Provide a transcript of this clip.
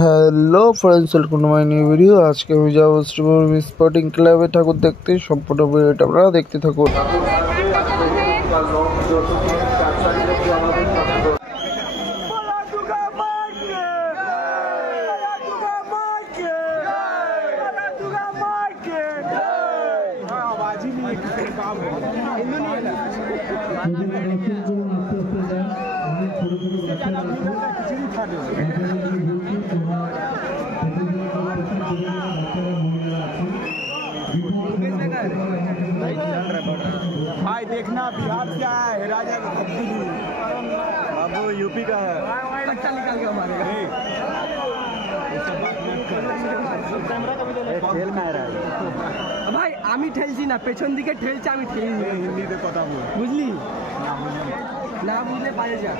Hello friends, welcome to my new video. আজকে আমি যাবো শ্রীভূমি স্পোর্টিং ক্লাবে ঠাকুর দেখতে। সম্পূর্ণ ভিডিওটা আপনারা দেখতে থাকুন। भाई देखना बिहार क्या है, राजा बाबू यूपी का है। कच्चा निकाल के हमारे खेल में भाई आमी ठेलছি না, পেছন দিকে ঠেলছে, আমি ঠেলি হিন্দিতে কথা বল, বুঝলি না? বুঝলে পারে যা।